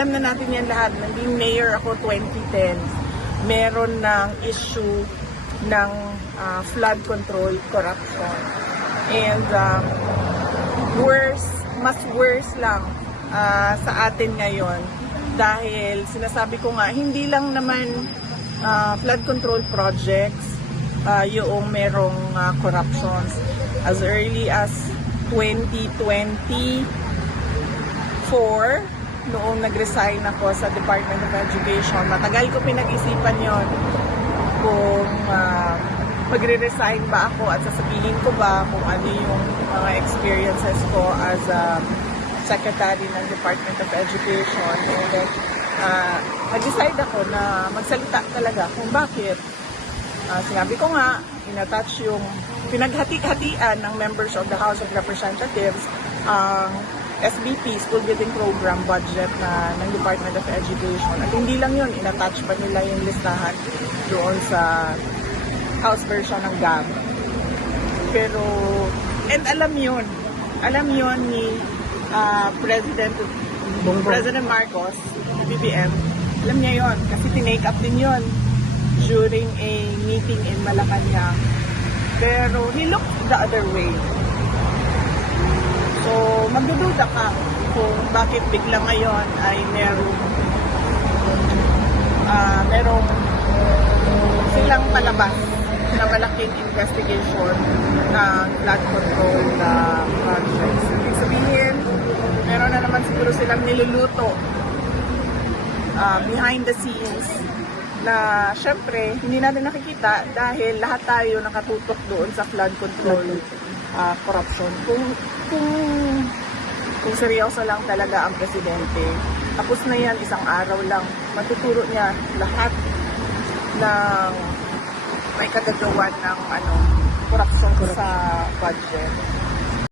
Alam na natin yan lahat. Naging mayor ako 2010. Meron ng issue ng flood control, corruption. And mas worse lang sa atin ngayon. Dahil sinasabi ko nga, hindi lang naman flood control projects yung merong corruptions. As early as 2024, noong nag-resign ako sa Department of Education, matagal ko pinag-isipan yon kung magre-resign ba ako at sasabihin ko ba kung ano yung mga experiences ko as a secretary ng Department of Education. And then, nag-decide ako na magsalita talaga kung bakit. Sinabi ko nga, in-attach yung pinaghati-hatian ng members of the House of Representatives ang SBP, School Building Program budget ng Department of Education. At hindi lang yun, in-attach pa nila yung listahan doon sa House version ng GAB. Pero, and alam yun ni President Marcos, BBM, alam niya yun, kasi tinake up din yun during a meeting in Malacanang. Pero, he looked the other way. So, magdududa ka kung bakit bigla ngayon ay merong silang palabas na malaking investigation ng flood control projects. Ibig sabihin, meron na naman siguro silang niluluto behind the scenes na syempre hindi natin nakikita dahil lahat tayo nakatutok doon sa flood control corruption. Kung seryoso lang talaga ang presidente, tapos na yan, isang araw lang, matuturo niya lahat ng may kagagawan ng corruption sa budget.